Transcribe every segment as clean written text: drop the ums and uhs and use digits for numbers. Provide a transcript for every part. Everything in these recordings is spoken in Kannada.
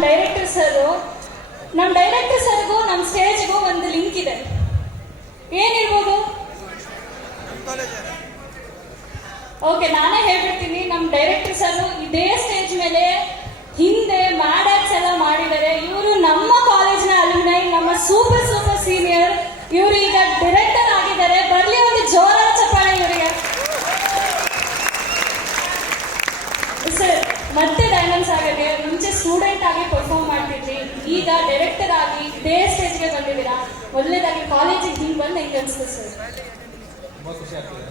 ನಮ್ಮ ಡೈರೆಕ್ಟರ್ ಸರ್ಗೂ ನಮ್ಮ ಸ್ಟೇಜ್ಗೂ ಒಂದು ಲಿಂಕ್ ಇದೆ. ಏನಿರ್ಬೋದು? ಓಕೆ, ನಾನೇ ಹೇಳ್ಬಿಡ್ತೀನಿ. ನಮ್ಮ ಡೈರೆಕ್ಟರ್ ಸರ್ ಇದೇ ಸ್ಟೇಜ್ ಮೇಲೆ ಹಿಂದೆ ಮ್ಯಾಡಾಕ್ಸ್ ಎಲ್ಲ ಮಾಡಿದ್ದಾರೆ. ಇವರು ನಮ್ಮ ಕಾಲೇಜ್ನ ಅಲ್ಯುಮಿನೈ, ನಮ್ಮ ಸೂಪರ್ ಸೀನಿಯರ್. ಇವರು ಈಗ ಡೈರೆಕ್ಟರ್ ಆಗಿದ್ದಾರೆ. ಬರ್ಲಿ ಒಂದು ಜೋರಾದ ಚಪ್ಪಾಳೆ ಇವರಿಗೆ. ಸರ್, ಮತ್ತೆ ಡೈನಾಮಿಕ್ಸ್ ಆಗೋಕ್ಕೆ ಮುಂಚೆ ಸ್ಟೂಡೆಂಟ್ ಆಗಿ ಪರ್ಫಾರ್ಮ್ ಮಾಡ್ತಿದ್ರಿ, ಈಗ ಡೈರೆಕ್ಟರ್ ಆಗಿ ಇದೇ ಸ್ಟೇಜ್ಗೆ ಬಂದಿದ್ದೀರಾ. ಮೊದಲನೇದಾಗಿ ಕಾಲೇಜಿಗೆ ಹಿಂಗೆ ಬಂದು ಹೆಂಗೆ ಅನಿಸ್ತು ಸರ್? ತುಂಬ ಖುಷಿ ಆಗ್ತದೆ.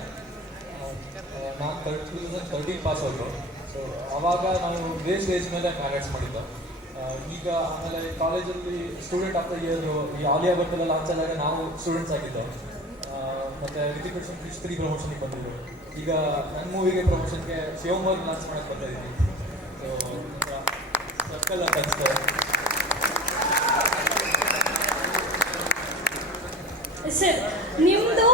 ನಾನು 2013 ಪಾಸ್ ಆದರು. ಸೊ ಅವಾಗ ನಾವು ಇದೇ ಸ್ಟೇಜ್ ಮೇಲೆ ಮ್ಯಾರೇಜ್ ಮಾಡಿದ್ದು. ಈಗ ಆಮೇಲೆ ಕಾಲೇಜಲ್ಲಿ ಸ್ಟೂಡೆಂಟ್ ಆಫ್ ದ ಇಯರ್ ಈ ಆಲಿಯಾ ಭಟ್ಟೆಲ್ಲ ಲಾಂಚ್ ಆದಾಗ ನಾವು ಸ್ಟೂಡೆಂಟ್ಸ್ ಆಗಿದ್ದು. ಮತ್ತು ರಿತಿಕ್ ರೋಷನ್ ಫಿಶ್ 3 ಪ್ರಮೋಷನ್ಗೆ ಬಂದಿದ್ದು. ಈಗ ನನ್ನ ಮೂವಿಗೆ ಪ್ರಮೋಷನ್ಗೆ ಶಿವಮೊಗ್ಗ ಲಾಂಚ್ ಮಾಡೋಕ್ಕೆ ಬರ್ತಾಯಿದ್ದೀನಿ. ಸೊ ಸರ್ಕಲ್ ಅಂತ ಅನಿಸ್ತದೆ. ಸರ್, ನಿಮ್ಮದು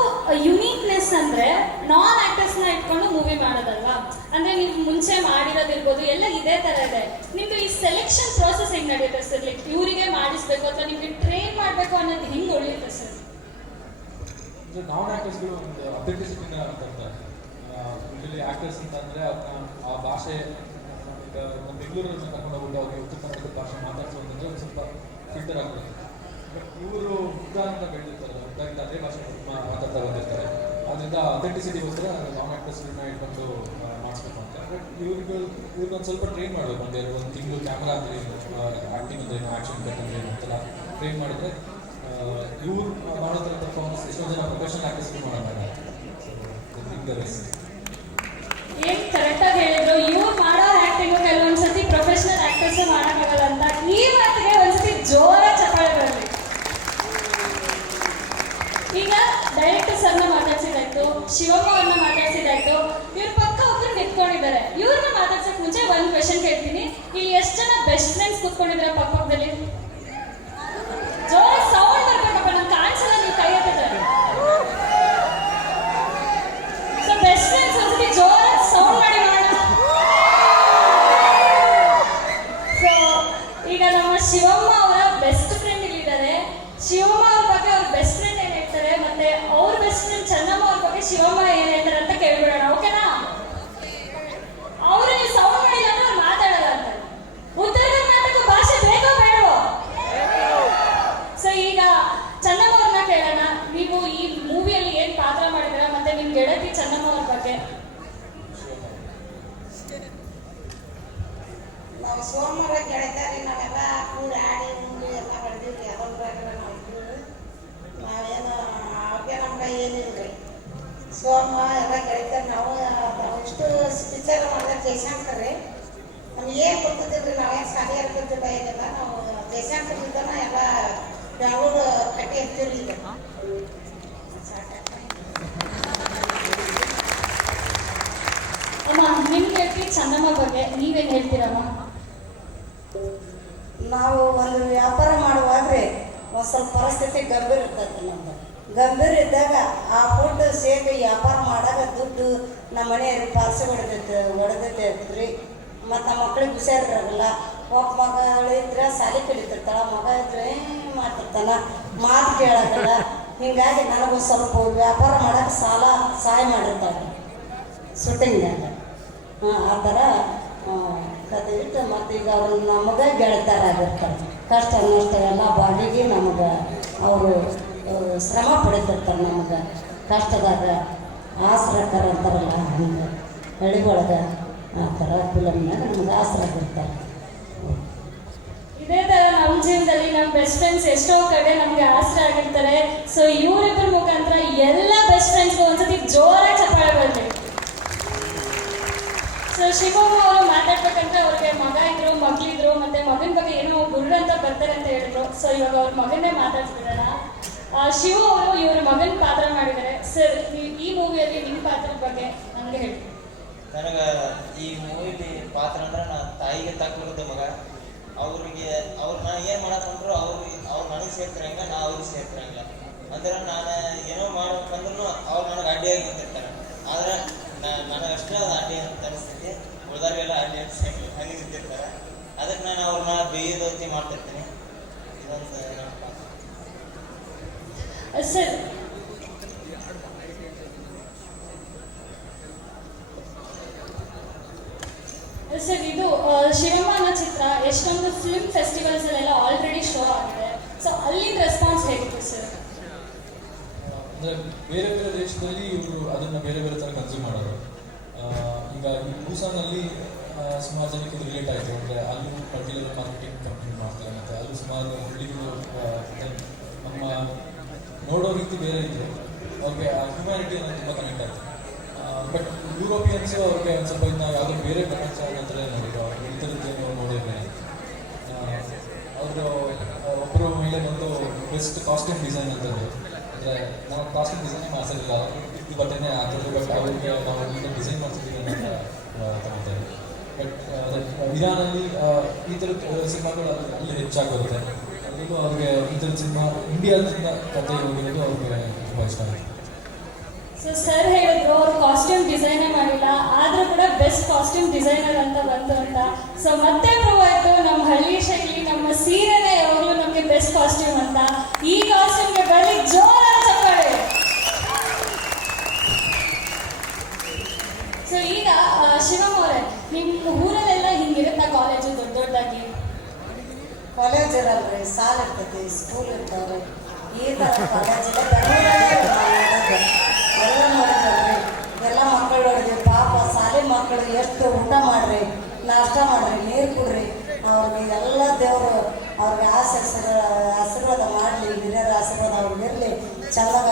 ಯುನೀಕ್ನೆಸ್ ಅಂದರೆ ನಾನ್ ಆ್ಯಕ್ಟರ್ಸ್ನ ಇಟ್ಕೊಂಡು ಮೂವಿ ಮಾಡೋದಲ್ವಾ? ಅಂದರೆ ನೀವು ಮುಂಚೆ ಮಾಡಿರೋದಿರ್ಬೋದು, ಎಲ್ಲ ಇದೇ ಥರ ಇದೆ. ನಿಮ್ಮದು ಈ ಸೆಲೆಕ್ಷನ್ ಪ್ರೋಸೆಸ್ ಹೆಂಗೆ ನಡೆಯುತ್ತೆ ಸರ್? ಲೈಕ್ ಇವರಿಗೆ ಮಾಡಿಸ್ಬೇಕು ಅಥವಾ ನಿಮಗೆ ಟ್ರೈನ್ ಮಾಡಬೇಕು ಅನ್ನೋದು ಹೆಂಗೆ ಉಳಿಯುತ್ತೆ ಸರ್? ನಾನ್ ಆ್ಯಕ್ಟರ್ಸ್ಗಳು ಒಂದು ಅಥೆಂಟಿಸಿಟಿನ ತರ್ತಾರೆ. ಯೂಶಲಿ ಆ್ಯಕ್ಟರ್ಸ್ ಅಂತಂದರೆ ಅದನ್ನ ಆ ಭಾಷೆ, ಈಗ ನಮ್ಮ ಬೆಂಗಳೂರಲ್ಲಿ ಕರ್ಕೊಂಡು ಹೋಗ್ಬಿಟ್ಟು ಅವ್ರಿಗೆ ಉತ್ತರ ಕನ್ನಡದ ಭಾಷೆ ಮಾತಾಡ್ಸೋದಂದ್ರೆ ಒಂದು ಸ್ವಲ್ಪ ಫಿಲ್ಟರ್ ಆಗ್ತದೆ. ಬಟ್ ಇವರು ಉದ್ದ ಅಂತ ಬೆಳೆದಿರ್ತಾರೆ, ಉದ್ದಾಗಿಂದ ಅದೇ ಭಾಷೆ ಮಾತಾಡ್ತಾ ಬಂದಿರ್ತಾರೆ. ಅದರಿಂದ ಅಥೆಂಟಿಸಿಟಿಗೋಸ್ಕರ ನಾನ್ ಆ್ಯಕ್ಟರ್ಸ್ಗಳನ್ನ ಇಟ್ಕೊಂಡು ಮಾಡಿಸ್ಬೇಕು ಅಂತ. ಬಟ್ ಇವ್ರಿಗೊಂದು ಸ್ವಲ್ಪ ಟ್ರೈನ್ ಮಾಡಬೇಕು. ಒಂದು ತಿಂಗಳು ಕ್ಯಾಮ್ರಾ ಅಂದರೆ ಆ್ಯಕ್ಟಿಂಗ್ ಅಂದರೆ ಆ್ಯಕ್ಷನ್ ಕಟ್ ಅಂದರೆ ಅಂತೆಲ್ಲ ಟ್ರೈನ್ ಮಾಡಿದ್ರೆ ಇವ್ರು ಮಾಡೋ ಥರ ಪರ್ಫಾರ್ಮೆನ್ಸ್ ಎಷ್ಟೋ ಜನ ಪ್ರೊಫೆಷನಲ್ ಆ್ಯಕ್ಟರ್ಸ್ಗಳು ಮಾಡೋಣ. ಏನು ಕರೆಕ್ಟಾಗಿ ಹೇಳಿದ್ರು, ಇವ್ರು ಮಾಡೋ ಆ್ಯಕ್ಟಿಂಗು ಕೆಲವೊಂದ್ಸತಿ ಪ್ರೊಫೆಷನಲ್ ಆ್ಯಕ್ಟರ್ಸೇ ಮಾಡೋಕ್ಕಾಗಲ್ಲ ಅಂತ. ಈ ಮಾತಿಗೆ ಒಂದ್ಸತಿ ಜೋರ ಚಪ್ಪಾಳೆ ಬರಲಿ. ಈಗ ಡೈರೆಕ್ಟರ್ ಸರ್ನ ಮಾತಾಡ್ಸಿದಾಯ್ತು, ಶಿವಮ್ಮ ಅವ್ರನ್ನ ಮಾತಾಡ್ಸಿದಾಯ್ತು, ಇವ್ರ ಪಕ್ಕ ಒಬ್ರು ನಿಂತ್ಕೊಂಡಿದ್ದಾರೆ. ಇವ್ರನ್ನ ಮಾತಾಡ್ಸಕ್ ಮುಂಚೆ ಒಂದು ಕ್ವೆಶನ್ ಕೇಳ್ತೀನಿ. ಇಲ್ಲಿ ಎಷ್ಟು ಜನ ಬೆಸ್ಟ್ ಫ್ರೆಂಡ್ಸ್ ಕೂತ್ಕೊಂಡಿದ್ದಾರೆ ಪಕ್ಕದಲ್ಲಿ? ಜೋರ ಸೌಂಡ್ ಬರ್ಬೇಕಪ್ಪ, ನಂಗೆ ಕಾಣಿಸಲ್ಲ, ನೀವು ಕೈ ಎತ್ತಿದ್ದಾರೆ. ಸೊ ಬೆಸ್ಟ್ ಫ್ರೆಂಡ್ಸ್ ಒಂದ್ಸತಿ ಜೋರ ಸೌಂಡ್ ಮಾಡಿ ಮಾಡೋಣ. ಸೊ ಈಗ ನಮ್ಮ ಶಿವಮ್ಮ ಅವರ ಬೆಸ್ಟ್ ಫ್ರೆಂಡ್ ಇಲ್ಲಿದ್ದಾರೆ. ಶಿವಮ್ಮ ಅವ್ರ ಬಗ್ಗೆ ಅವ್ರ ಬೆಸ್ಟ್ ಫ್ರೆಂಡ್ ಏನ್ ಹೇಳ್ತಾರೆ, ಮತ್ತೆ ಅವ್ರ ಬೆಸ್ಟ್ ಫ್ರೆಂಡ್ ಚೆನ್ನಮ್ಮ ಅವ್ರ ಬಗ್ಗೆ ಶಿವಮ್ಮ ಏನ್ ಹೇಳ್ತಾರೆ ಅಂತ ಕೇಳ್ಬಿಡೋಣ. ಓಕೆನಾ? ಅವರು ನೀವು ಸೌಂಡ್ ಮಾಡಿಲ್ಲ ಅಂದ್ರೆ ಅವ್ರು ಮಾತಾಡಲ್ಲ ಅಂತ. ಉತ್ತರ ಕರ್ನಾಟಕ ಭಾಷೆ ಬೇಕೋ ಬೇಡವೋ? ಸೊ ಈಗ ಚೆನ್ನಮ್ಮ ಅವ್ರನ್ನ ಕೇಳೋಣ. ನೀವು ಈ ಮೂವಿಯಲ್ಲಿ ಏನ್ ಪಾತ್ರ ಮಾಡಿದ್ದೀರಾ, ಮತ್ತೆ ನಿಮ್ ಗೆಳತಿ ಚೆನ್ನಮ್ಮ ಅವ್ರ ಬಗ್ಗೆ. ನಾವು ಸೋಮವಾರ ಗೆಳತಾರಿ ನಾವೆಲ್ಲ ಕೂಡಿ ಆಡಿ ಉಂಡು ಎಲ್ಲ ಹೊಡೆದಿವ್ರಿ. ಅದೊಂದ್ರಾಗೆಲ್ಲ ನಾವು ಇದ್ದೀವಿ. ನಾವೇನು ಅವ್ರಿಗೆ ನಮ್ಗೆ ಏನಿಲ್ರಿ. ಸೋಮ ಎಲ್ಲ ಗೆಳತಾರಿ ನಾವು ಇಷ್ಟು ಪಿಕ್ಚರ್ ಮಾಡಿದ್ರೆ ಜಯಶಂಕರ್ ರೀ. ನಮ್ಗೆ ಏನು ಗೊತ್ತಿದ್ದಿಲ್ರಿ, ನಾವೇನು ಸಾಲಿ ಇರ್ತಿದ್ದಿಲ್ಲ, ಏನಿಲ್ಲ. ನಾವು ಜಯಶಂಕರ್ ಇದ್ದಾನ ಎಲ್ಲ ಬೆಂಗಳೂರು ಕಟ್ಟಿ ಇರ್ತೀವ್ರಿ. ಈಗ ಅಮ್ಮ, ನಿಮ್ ಗೆಳತಿ ಚೆನ್ನಮ್ಮ ಬಗ್ಗೆ ನೀವೇನ್ ಹೇಳ್ತೀರಮ್ಮ? ನಾವು ಒಂದು ವ್ಯಾಪಾರ ಮಾಡುವಾಗ್ರಿ ಒಂದು ಸ್ವಲ್ಪ ಪರಿಸ್ಥಿತಿ ಗಂಭೀರ ಇರ್ತೈತಿ. ನಮ್ದು ಗಂಭೀರ ಇದ್ದಾಗ ಆ ಫುಡ್ ಸೇರಿ ವ್ಯಾಪಾರ ಮಾಡಾಗ ದುಡ್ಡು ನಮ್ಮ ಮನೆಯವ್ರಿಗೆ ಪಾರ್ಸೆ ಹೊಡೆದೈತ್ರಿ. ಮತ್ತು ನಮ್ಮ ಮಕ್ಳಿಗೆ ಹುಷಾರಿರಲ್ಲ. ಒಬ್ಬ ಮಗಳು ಇದ್ರೆ ಸಾಲಿ ಕಲಿತಿರ್ತಾಳ, ಮಗ ಇದ್ರೆ ಮಾಡ್ತಿರ್ತಾನ, ಮಾತು ಕೇಳೋದಿಲ್ಲ. ಹೀಗಾಗಿ ನನಗೂ ಸ್ವಲ್ಪ ವ್ಯಾಪಾರ ಮಾಡೋಕೆ ಸಹಾಯ ಮಾಡಿರ್ತಾಳೆ ಶೂಟಿಂಗ್ನಾಗ. ಆ ಥರ ಕದಿಟ್ಟು ಮತ್ತು ಈಗ ಅವ್ರು ನಮಗೆ ಗೆಳತಾರಾಗಿರ್ತಾರೆ. ಕಷ್ಟ ನಷ್ಟ ಎಲ್ಲ ಬಾಡಿಗೆ ನಮಗೆ ಅವರು ಶ್ರಮ ಪಡಿತಿರ್ತಾರೆ. ನಮಗೆ ಕಷ್ಟದಾಗ ಆಸರಕರ ಅಂತಾರಲ್ಲ, ಹಂಗೆ ಹಳ್ಳಿ ಒಳಗೆ ಆ ಥರ ಫಿಲಮ್ನಾಗ ನಮ್ಗೆ ಆಸರಾಗಿರ್ತಾರೆ. ಇದೇ ತರ ನಮ್ಮ ಜೀವನದಲ್ಲಿ ನಮ್ಮ ಬೆಸ್ಟ್ ಫ್ರೆಂಡ್ಸ್ ಎಷ್ಟೋ ಕಡೆ ನಮ್ಗೆ ಆಸರೆ ಆಗಿರ್ತಾರೆ. ಸೊ ಇವರಿಬ್ಬರ ಮುಖಾಂತರ ಎಲ್ಲ ಬೆಸ್ಟ್ ಫ್ರೆಂಡ್ಸ್ಗೂ ಒಂದ್ಸತಿ ಜೋರಾಗಿ ಚಪ್ಪಾಳೆ ಬರಲಿ. ಸೊ ಶಿವಮ್ಮ ಅವರು ಮಾತಾಡ್ಬೇಕಂದ್ರೆ ಅವ್ರಿಗೆ ಮಗ ಇದ್ರು, ಮಗಳಿದ್ರು, ಮತ್ತೆ ಮಗನ ಬಗ್ಗೆ ಏನೋ ಗುರು ಅಂತ ಬರ್ತಾರೆ ಅಂತ ಹೇಳಿದ್ರು. ಸೊ ಇವಾಗ ಅವ್ರ ಮಗನ್ನೇ ಮಾತಾಡ್ತಿರೋಣ. ಶಿವ ಅವರು ಇವ್ರ ಮಗನ ಪಾತ್ರ ಮಾಡಿದ್ದಾರೆ. ಸರ್, ಈ ಮೂವಿಯಲ್ಲಿ ನಿಮ್ಮ ಪಾತ್ರದ ಬಗ್ಗೆ ನನಗೆ ಹೇಳಿ. ನನಗೆ ಈ ಮೂವಿಲಿ ಪಾತ್ರ ಅಂದ್ರೆ ನಾನು ತಾಯಿಗೆ ತಕ್ಕದ ಮಗ. ಅವ್ರಿಗೆ ನಾ ಏನು ಮಾಡಕ್ಕಂದ್ರು ಅವ್ರು ನನಗೆ ಸೇರ್ತಿರಂಗ, ನಾ ಅವ್ರಿಗೆ ಸೇರ್ತಿರಂಗಿಲ್ಲ. ಅಂದ್ರೆ ನಾನು ಏನೋ ಮಾಡ್ಬೇಕಂದ್ರೂ ಅವ್ರು ನನಗೆ ಅಡ್ಡಿಯಾಗಿ ನಿಂತಿರ್ತಾರೆ. ಆದ್ರೆ ನನಗಷ್ಟೇ ಅದು ಅಡ್ಡಿ ಅಂತ ಅನಿಸ್ತೈತಿ. ಉಳಿದವ್ರಿಗೆಲ್ಲ ಅಡ್ಡಿ ಅನಿಸ್ತಂಗಿಲ್ಲ, ಹಂಗೆ ನಿಂತಿರ್ತಾರೆ. ಅದಕ್ಕೆ ನಾನು ಅವ್ರನ್ನ ಬೇಯೋದೊತ್ತಿ ಮಾಡ್ತಿರ್ತೀನಿ. ಇದೊಂದು ನನ್ನ ಪಾತ್ರ. ಸರ್ ಸರ್ ಇದು ಶಿವಮ್ಮ ಅನ್ನೋ ಚಿತ್ರ ಎಷ್ಟೊಂದು ಫಿಲ್ಮ್ ಫೆಸ್ಟಿವಲ್ಸ್ ಅಲ್ಲೆಲ್ಲ ಆಲ್ರೆಡಿ ಶೋ ಆಗಿದೆ. ಸೊ ಅಲ್ಲಿಂದ ರೆಸ್ಪಾನ್ಸ್ ಹೇಗಿತ್ತು ಸರ್? ಅಂದರೆ ಬೇರೆ ಬೇರೆ ದೇಶದಲ್ಲಿ ಇವರು ಅದನ್ನು ಬೇರೆ ಬೇರೆ ಥರ ಕನ್ಸ್ಯೂಮ್ ಮಾಡೋರು. ಈಗ ಈ ಬೂಸಾನಲ್ಲಿ ಸುಮಾರು ಜನಕ್ಕೆ ಇದು ರಿಲೇಟ್ ಆಯಿತು. ಅಂದರೆ ಅಲ್ಲೂ ಪರ್ಟಿಕ್ಯುಲರ್ ಮಾರ್ಕೆಟಿಂಗ್ ಕಂಪ್ನಿ ಮಾಡ್ತಾರೆ, ಮತ್ತು ಅಲ್ಲೂ ಸುಮಾರು ಹಳ್ಳಿಗಳು ನಮ್ಮ ನೋಡೋ ರೀತಿ ಬೇರೆ ಇದ್ದರು. ಅವ್ರಿಗೆ ಆ ಹ್ಯುಮ್ಯಾನಿಟಿ ಅನ್ನೋದು ತುಂಬ ಕನೆಕ್ಟ್ ಆಯಿತು. ಬಟ್ ಯುರೋಪಿಯನ್ಸು ಅವ್ರಿಗೆ ಒಂದು ಸ್ವಲ್ಪ ಇನ್ನು ಯಾವುದೋ ಬೇರೆ ಪ್ರಪಂಚ ಅನ್ನೋಂಥರ ನೋಡಿದ್ರು. ಅವ್ರು ಈ ಥರದ್ದೇನು ನೋಡಿರಲಿಲ್ಲ. ಅವರು ಒಬ್ಬರು ಮೇಲೆ ಬಂದು ಬೆಸ್ಟ್ ಕಾಸ್ಟ್ಯೂಮ್ ಡಿಸೈನ್ ಅಂತಂದು, ಅಂದರೆ ನಾವು ಕಾಸ್ಟ್ಯೂಮ್ ಡಿಸೈನ್ ಮಾಡಿಸಿರಲಿಲ್ಲ, ಇದು ಬಟ್ಟೆನೇ ಹಾಕಿದ್ರು. ಬಟ್ ಅವ್ರಿಗೆ ನಾವು ಈಗ ಡಿಸೈನ್ ಮಾಡ್ತಿದ್ದೀವಿ ಅಂತ ತಗೊಳ್ತಾರೆ. ಬಟ್ ಇರಾನಲ್ಲಿ ಈ ಥರದ ಸಿನಿಮಾಗಳು ಅಲ್ಲಿ ಹೆಚ್ಚಾಗಿ ಬರುತ್ತೆ. ಅದರಲ್ಲೂ ಅವ್ರಿಗೆ ಈ ಥರದ ಸಿನಿಮಾ ಇಂಡಿಯಾದಿಂದ ಕತೆ ಹೋಗಿರೋದು ಅವ್ರಿಗೆ ತುಂಬ ಇಷ್ಟ ಆಯಿತು. ಸೊ ಸರ್ ಹೇಳಿದ್ರು ಅವರು ಕಾಸ್ಟ್ಯೂಮ್ ಡಿಸೈನೇ ಮಾಡಿಲ್ಲ, ಆದರೂ ಕೂಡ ಬೆಸ್ಟ್ ಕಾಸ್ಟ್ಯೂಮ್ ಡಿಸೈನರ್ ಅಂತ ಬಂತು ಅಂತ. ಸೊ ಮತ್ತೆ ಪ್ರೂವ್ ಆಯಿತು ನಮ್ಮ ಹಳ್ಳಿ ಶೈಲಿ, ನಮ್ಮ ಸೀರೆನೇ ಯಾವಾಗಲೂ ನಮಗೆ ಬೆಸ್ಟ್ ಕಾಸ್ಟ್ಯೂಮ್ ಅಂತ. ಈ ಕಾಸ್ಟ್ಯೂಮ್ಗೆ ಬರಲಿ ಜೋರಾದ ಚಪ್ಪಾಳೆ. ಸೊ ಈಗ ಶಿವಮ್ ಅವರೇ, ನಿಮ್ಮ ಊರಲ್ಲೆಲ್ಲ ಹಿಂಗಿರುತ್ತಾ ಕಾಲೇಜು ದೊಡ್ಡ ದೊಡ್ಡದಾಗಿ? ಕಾಲೇಜ್ ಇರಲ್ರಿ, ಸಾಲ ಇರ್ತೈತಿ, ಸ್ಕೂಲ್ ಇರ್ತಾವ್ರಿ. ಈ ಥರ ಕಾಲೇಜ್ ಇಲ್ಲ. ಬೆಂಗಳೂರಲ್ಲಿ ಎಲ್ಲ ನೋಡಿದ್ರಿ, ಎಲ್ಲ ಮಕ್ಕಳು ನೋಡಿದ್ವಿ. ಪಾಪ ಶಾಲೆ ಮಕ್ಕಳು ಎಷ್ಟು ಊಟ ಮಾಡ್ರಿ, ನಾಷ್ಟ ಮಾಡ್ರಿ, ನೀರು ಕುಡ್ರಿ. ಅವ್ರಿಗೆ ಎಲ್ಲ ದೇವರು ಅವ್ರಿಗೆ ಆಶೀರ್ವಾದ ಮಾಡಲಿ, ಹಿರಿಯರ ಆಶೀರ್ವಾದ ಅವ್ರಿಗೆ ಇರಲಿ, ಚೆನ್ನಾಗಿ